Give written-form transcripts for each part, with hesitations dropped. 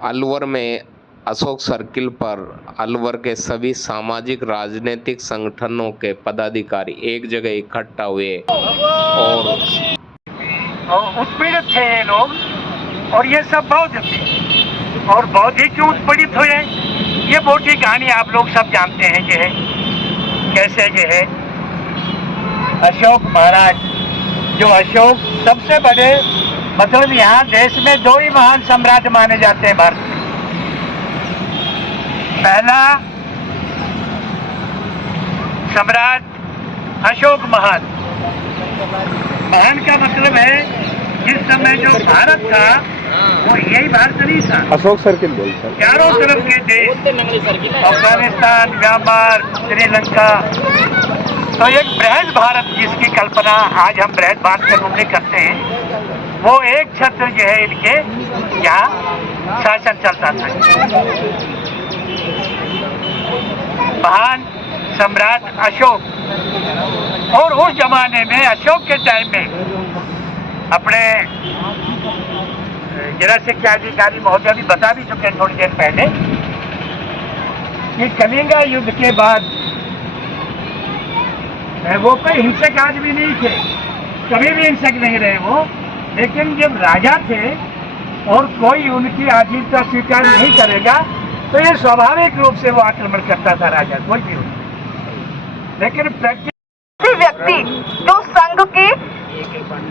अलवर में अशोक सर्किल पर अलवर के सभी सामाजिक राजनीतिक संगठनों के पदाधिकारी एक जगह इकट्ठा हुए और उत्पीड़ित थे ये लोग, और ये सब बौद्ध थे। और बौद्ध ही क्यों उत्पीड़ित हुए, ये बौद्ध की कहानी आप लोग सब जानते हैं। ये है कैसे, ये है अशोक महाराज, जो अशोक सबसे बड़े, मतलब यहाँ देश में दो ही महान सम्राट माने जाते हैं भारत में। पहला सम्राट अशोक महान। महान का मतलब है जिस समय जो भारत था वो यही भारत नहीं था, अशोक सर्किल बोलते चारों तरफ के देश, अफगानिस्तान, म्यांमार, श्रीलंका, तो एक बृहद भारत जिसकी कल्पना आज हम बृहद भारत के रूप में करते हैं, वो एक छत्र जो है इनके यहाँ शासन चलता था। महान सम्राट अशोक, और उस जमाने में अशोक के टाइम में अपने जिला शिक्षा अधिकारी महोदय भी बता भी चुके थोड़ी देर पहले कि कलिंगा युद्ध के बाद वो कोई हिंसक आदमी नहीं थे, कभी भी हिंसक नहीं रहे वो, लेकिन जब राजा थे और कोई उनकी आजीविका स्वीकार नहीं करेगा तो ये स्वाभाविक रूप से वो आक्रमण करता था राजा, कोई भी हो। लेकिन व्यक्ति जो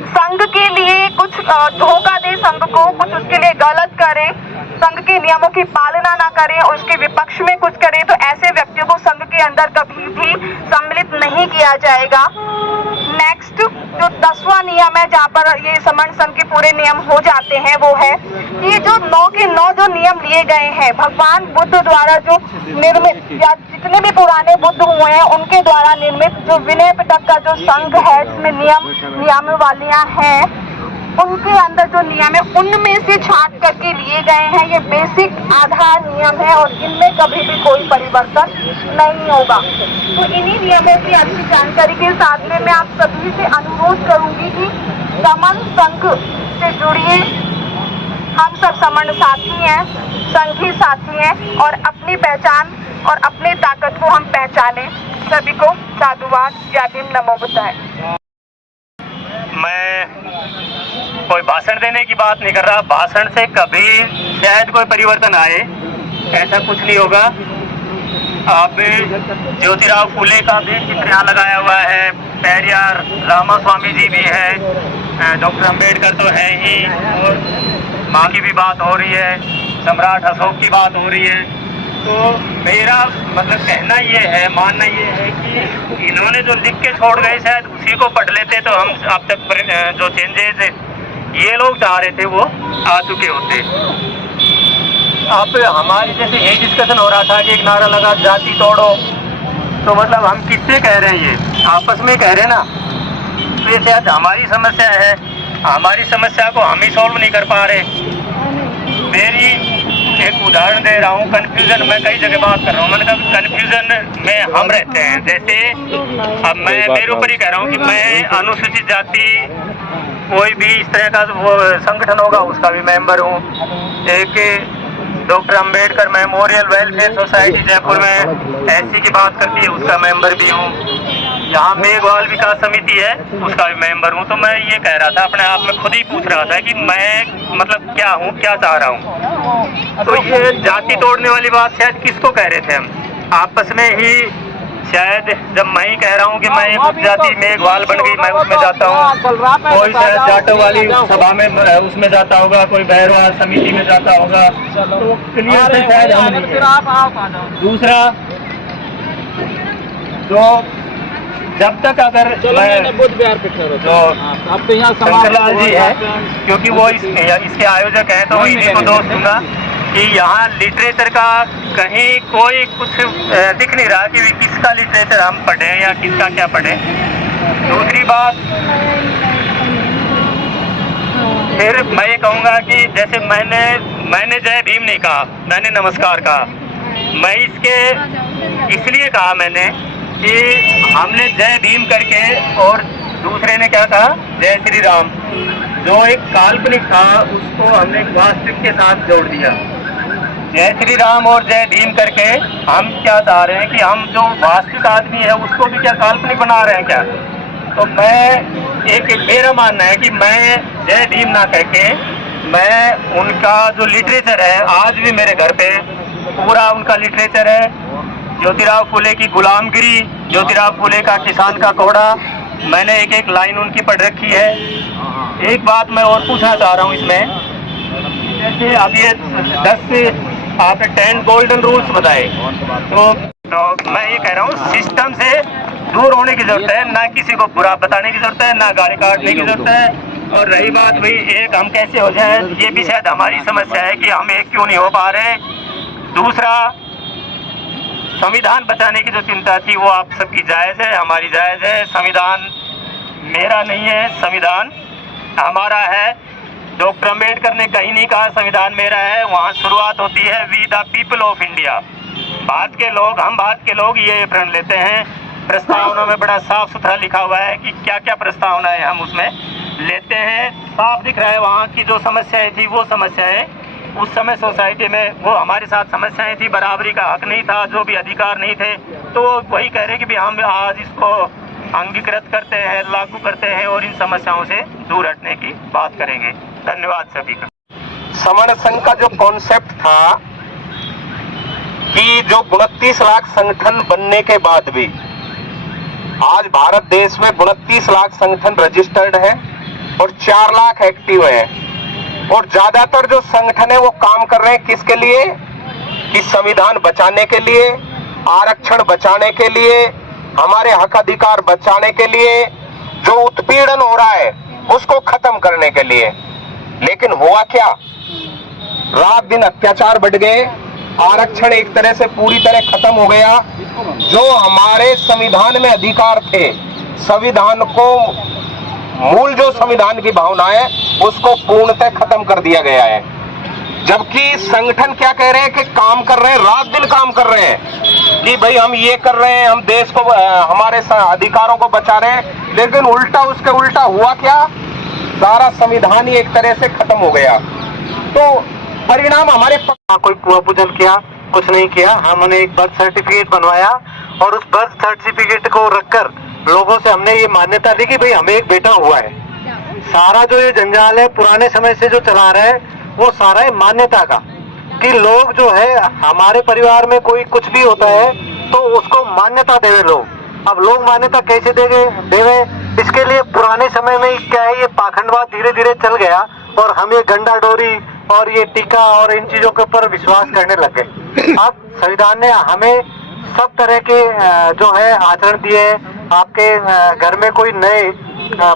संघ के लिए कुछ धोखा दे, संघ को कुछ उसके लिए गलत करे, संघ के नियमों की पालना ना करे और उसके विपक्ष में कुछ करे, तो ऐसे व्यक्तियों को संघ के अंदर कभी भी सम्मिलित नहीं किया जाएगा। नेक्स्ट जो 10वां नियम है, जहाँ पर ये समण संघ के पूरे नियम हो जाते हैं, वो है कि जो 9 के 9 जो नियम लिए गए हैं भगवान बुद्ध द्वारा जो निर्मित, या जितने भी पुराने बुद्ध हुए हैं उनके द्वारा निर्मित जो विनय पिटक का जो संघ है, इसमें नियमावलियां हैं, उनके अंदर जो नियम है उनमें से छांट करके लिए गए हैं। ये बेसिक आधार नियम है और इनमें कभी भी कोई परिवर्तन नहीं होगा। तो इन्हीं नियमों की अच्छी जानकारी के साथ में मैं आप सभी से अनुरोध करूंगी कि समण संघ से जुड़िए। हम सब समण साथी हैं, संघी साथी हैं, और अपनी पहचान और अपनी ताकत को हम पहचाने। सभी को साधुवाद, जय भीम, नमो बुद्धाय। मैं कोई भाषण देने की बात नहीं कर रहा, भाषण से कभी शायद कोई परिवर्तन आए, ऐसा कुछ नहीं होगा। आप ज्योतिराव फुले का भी चित्र यहाँ लगाया हुआ है, पेरियार रामास्वामी जी भी है, डॉक्टर अंबेडकर तो है ही, और माँ की भी बात हो रही है, सम्राट अशोक की बात हो रही है। तो मेरा मतलब कहना ये है, मानना ये है कि इन्होंने जो लिख के छोड़ गए शायद उसी को पढ़ लेते तो हम अब तक जो चेंजेस ये लोग चाह रहे थे वो आ चुके होते। आप हमारी जैसे यही डिस्कशन हो रहा था कि एक नारा लगा जाति तोड़ो, तो मतलब हम किससे कह रहे हैं, ये आपस में कह रहे हैं ना। तो ये शायद हमारी समस्या है, हमारी समस्या को हम ही सॉल्व नहीं कर पा रहे। मेरी एक उदाहरण दे रहा हूँ, कन्फ्यूजन में कई जगह बात कर रहा हूँ, मैंने कहा कन्फ्यूजन में हम रहते हैं। जैसे अब मैं मेरे ऊपर ही कह रहा हूँ कि मैं अनुसूचित जाति कोई भी इस तरह का वो संगठन होगा उसका भी मेंबर हूँ। एक doctor Ambedkar memorial welfare society Jaipur में एससी की बात करती है, उसका मेंबर भी हूँ। यहाँ मेघवाल विकास समिति है, उसका भी मेंबर हूँ। तो मैं ये कह रहा था, अपने आप में खुद ही पूछ रहा था कि मैं मतलब क्या हूँ, क्या चाह रहा हूँ। तो ये जाति तोड़ने वाली बात शायद किसको कह रहे थे हम, आपस में ही शायद। जब मैं ही कह रहा हूँ कि मैं एक उपजाति मेघवाल बन गई, मैं उसमें जाता हूँ, कोई शायद जाटों वाली सभा में उसमें जाता होगा, कोई बैरवा समिति में जाता होगा, तो क्लियर से शायद हम नहीं है। दूसरा, तो जब तक अगर मैं जो शंकरलाल जी है, क्योंकि वो इसके आयोजक हैं, तो इन्हीं को दोष दूंगा कि यहाँ लिटरेचर का कहीं कोई कुछ दिख नहीं रहा कि किसका लिटरेचर हम पढ़ें या किसका क्या पढ़ें। दूसरी बात, फिर मैं ये कहूँगा कि जैसे मैंने जय भीम नहीं कहा, मैंने नमस्कार कहा। मैं इसके इसलिए कहा मैंने कि हमने जय भीम करके और दूसरे ने क्या कहा, जय श्री राम, जो एक काल्पनिक था उसको हमने वास्तविक के साथ जोड़ दिया। जय श्री राम और जय भीम करके हम क्या चाह रहे हैं कि हम जो वास्तविक आदमी है उसको भी क्या काल्पनिक बना रहे हैं क्या? तो मैं एक मेरा मानना है कि मैं जय भीम ना कह के मैं उनका जो लिटरेचर है आज भी मेरे घर पे पूरा उनका लिटरेचर है। ज्योतिराव फुले की गुलामगिरी, ज्योतिराव फुले का किसान का कोड़ा, मैंने एक एक लाइन उनकी पढ़ रखी है। एक बात मैं और पूछना चाह रहा हूँ इसमें, जैसे अब ये 10 आपने 10 गोल्डन रूल्स बताए, तो मैं ये कह रहा हूँ सिस्टम से दूर होने की जरूरत है, ना किसी को बुरा बताने की जरूरत है, ना गाली काटने की जरूरत है। और रही बात भाई एक हम कैसे हो जाए, ये भी शायद हमारी समस्या है कि हम एक क्यों नहीं हो पा रहे। दूसरा, संविधान बचाने की जो चिंता थी वो आप सबकी जायज़ है, हमारी जायज़ है। संविधान मेरा नहीं है, संविधान हमारा है। डॉक्टर अम्बेडकर ने कहीं नहीं कहा संविधान मेरा है, वहाँ शुरुआत होती है we the people of India, Bharat के लोग, हम भारत के लोग ये प्रण लेते हैं। प्रस्तावना में बड़ा साफ सुथरा लिखा हुआ है कि क्या क्या प्रस्तावनाएं हम उसमें लेते हैं। साफ दिख रहा है वहाँ की जो समस्याएं थी वो समस्याएं उस समय सोसाइटी में वो हमारे साथ समस्याएं थी, बराबरी का हक नहीं था, जो भी अधिकार नहीं थे, तो वही कह रहे कि भी हम आज इसको अंगीकृत करते हैं, लागू करते हैं और इन समस्याओं से दूर हटने की बात करेंगे। धन्यवाद सभी का। समण संघ का जो कॉन्सेप्ट था कि जो 29 लाख संगठन बनने के बाद भी आज भारत देश में 29 लाख संगठन रजिस्टर्ड है और 4 लाख एक्टिव है, और ज्यादातर जो संगठन है वो काम कर रहे हैं किसके लिए? कि संविधान बचाने के लिए, आरक्षण बचाने के लिए, हमारे हक अधिकार बचाने के लिए, जो उत्पीड़न हो रहा है उसको खत्म करने के लिए। लेकिन हुआ क्या? रात दिन अत्याचार बढ़ गए, आरक्षण एक तरह से पूरी तरह खत्म हो गया। जो हमारे संविधान में अधिकार थे, संविधान को मूल जो संविधान की भावना है उसको पूर्णतः खत्म कर दिया गया है। जबकि संगठन क्या कह रहे हैं कि काम कर रहे हैं, रात दिन काम कर रहे हैं कि भाई हम ये कर रहे हैं, हम देश को, हमारे अधिकारों को बचा रहे हैं। लेकिन उल्टा, उसके उल्टा हुआ क्या? सारा संविधान ही एक तरह से खत्म हो गया। तो परिणाम हमारे कोई पूजा पूजन किया, कुछ नहीं किया। हमने एक बर्थ सर्टिफिकेट बनवाया और उस बर्थ सर्टिफिकेट को रखकर लोगों से हमने ये मान्यता ली कि भाई हमें एक बेटा हुआ है। सारा जो ये जंजाल है पुराने समय से जो चला रहा है वो सारा है मान्यता का, कि लोग जो है हमारे परिवार में कोई कुछ भी होता है तो उसको मान्यता देवे लोग। अब लोग मान्यता कैसे देवे? इसके लिए पुराने समय में क्या है, ये पाखंडवाद धीरे धीरे चल गया और हम ये गंडा डोरी और ये टीका और इन चीजों के ऊपर विश्वास करने लग गए। अब संविधान ने हमें सब तरह के जो है आचरण दिए। आपके घर में कोई नए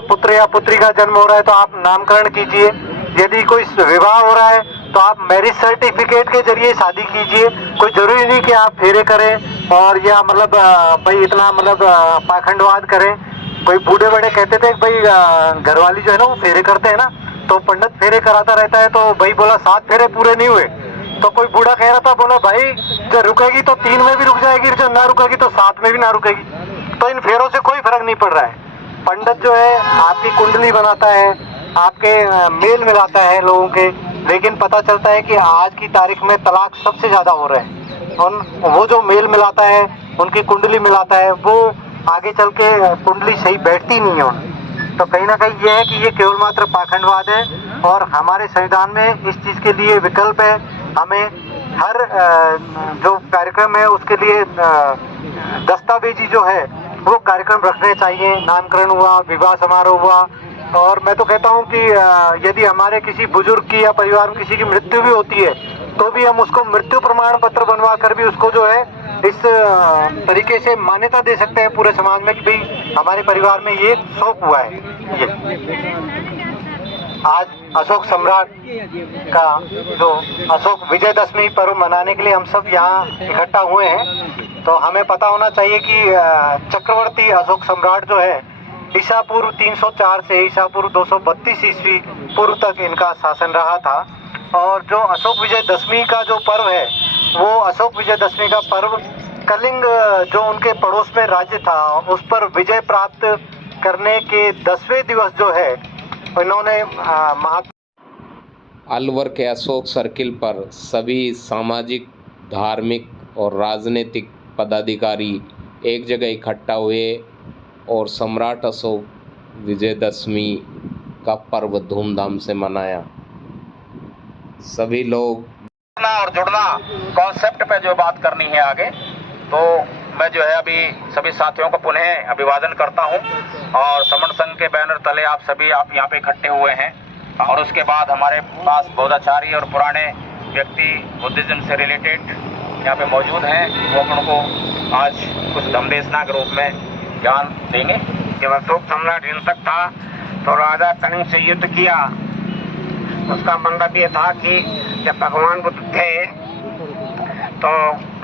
पुत्र या पुत्री का जन्म हो रहा है तो आप नामकरण कीजिए। यदि कोई विवाह हो रहा है तो आप मैरिज सर्टिफिकेट के जरिए शादी कीजिए। कोई जरूरी नहीं कि आप फेरे करें और या मतलब भाई इतना मतलब पाखंडवाद करें। कोई बूढ़े बड़े कहते थे भाई घरवाली जो है ना वो फेरे करते हैं ना, तो पंडित फेरे कराता रहता है, तो भाई बोला 7 फेरे पूरे नहीं हुए। तो कोई बूढ़ा कह रहा था, बोला भाई जो रुकेगी तो 3 में भी रुक जाएगी, जो ना रुकेगी तो 7 में भी ना रुकेगी। तो इन फेरों से कोई फर्क नहीं पड़ रहा है। पंडित जो है आपकी कुंडली बनाता है, आपके मेल मिलाता है लोगों के, लेकिन पता चलता है कि आज की तारीख में तलाक सबसे ज्यादा हो रहे हैं। और वो जो मेल मिलाता है, उनकी कुंडली मिलाता है, वो आगे चल के कुंडली सही बैठती नहीं है। तो कहीं ना कहीं ये है कि ये केवल मात्र पाखंडवाद है और हमारे संविधान में इस चीज के लिए विकल्प है। हमें हर जो कार्यक्रम है उसके लिए दस्तावेजी जो है वो कार्यक्रम रखने चाहिए। नामकरण हुआ, विवाह समारोह हुआ, और मैं तो कहता हूँ कि यदि हमारे किसी बुजुर्ग की या परिवार में किसी की मृत्यु भी होती है तो भी हम उसको मृत्यु प्रमाण पत्र बनवा कर भी उसको जो है इस तरीके से मान्यता दे सकते हैं पूरे समाज में कि भाई हमारे परिवार में ये शोक हुआ है। ये आज अशोक सम्राट का जो अशोक विजयदशमी पर्व मनाने के लिए हम सब यहाँ इकट्ठा हुए हैं। तो हमें पता होना चाहिए कि चक्रवर्ती अशोक सम्राट जो है ईसा पूर्व 304 से ईसा पूर्व 232 ईस्वी पूर्व तक इनका शासन रहा था। और जो अशोक विजयदशमी का जो पर्व है वो अशोक विजयदशमी का पर्व कलिंग जो उनके पड़ोस में राज्य था उस पर विजय प्राप्त करने के 10वें दिवस जो है इन्होंने महात्मा अलवर के अशोक सर्किल पर सभी सामाजिक, धार्मिक और राजनीतिक पदाधिकारी एक जगह इकट्ठा हुए और सम्राट अशोक विजयदशमी का पर्व धूमधाम से मनाया। सभी लोग और जुड़ना कॉन्सेप्ट पे जो बात करनी है आगे, तो मैं जो है अभी सभी साथियों को पुनः अभिवादन करता हूं और समण संघ के बैनर तले आप यहाँ पे इकट्ठे हुए हैं। और उसके बाद हमारे पास बौद्धाचारी और पुराने व्यक्ति बुद्धिज्म से रिलेटेड यहाँ पे मौजूद हैं, वो अपन को आज कुछ धमदेशना के रूप में ज्ञान देंगे। जब अशोक सम्राट हिंसक था तो राजा कनिंग से युद्ध किया। उसका मतलब ये था कि जब भगवान बुद्ध थे तो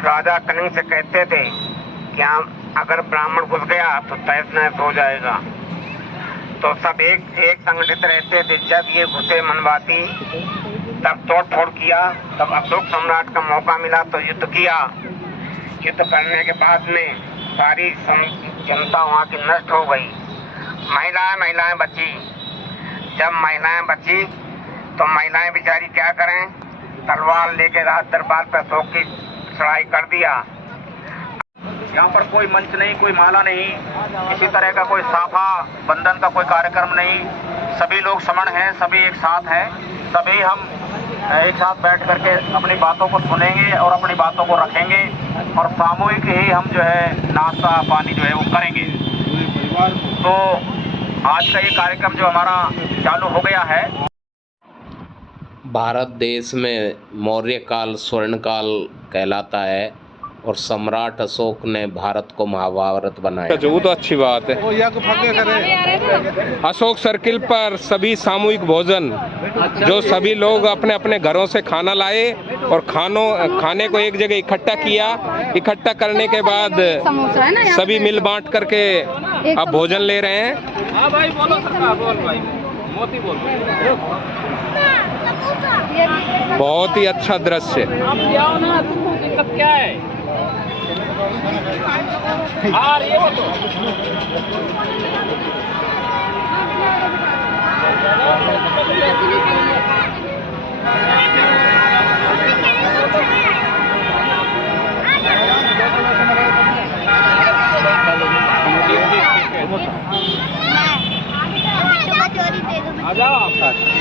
राजा कनिंग से कहते थे कि अगर ब्राह्मण घुस गया तो तहस नहस हो जाएगा। तो सब एक संगठित रहते थे। जब ये घुसे मनवाती तब तोड़ फोड़ किया, तब अशोक सम्राट का मौका मिला तो युद्ध किया। युद्ध करने के बाद में सारी जनता वहाँ की नष्ट हो गई। महिलाएं बची। जब महिलाएं बची तो महिलाएं बेचारी क्या करें, तलवार लेके राज दरबार पर अशोक की चढ़ाई कर दिया। यहाँ पर कोई मंच नहीं, कोई माला नहीं, किसी तरह का कोई साफा बंधन का कोई कार्यक्रम नहीं। सभी लोग समण हैं, सभी एक साथ हैं। सभी हम एक साथ बैठ करके अपनी बातों को सुनेंगे और अपनी बातों को रखेंगे और सामूहिक ही हम जो है नाश्ता पानी जो है वो करेंगे। तो आज का ये कार्यक्रम जो हमारा चालू हो गया है। भारत देश में मौर्य काल स्वर्ण काल कहलाता है और सम्राट अशोक ने भारत को महाभारत बनाया। वो तो अच्छी बात है। अशोक सर्किल पर सभी सामूहिक भोजन, जो सभी लोग अपने अपने घरों से खाना लाए और खाने को एक जगह इकट्ठा किया। इकट्ठा करने के बाद सभी मिल बांट करके अब भोजन ले रहे हैं। हाँ भाई बोलो सरकार, बोल भाई मोती बोल। बहुत ही अच्छा दृश्य। दिक्कत क्या है? ये आ जाओ।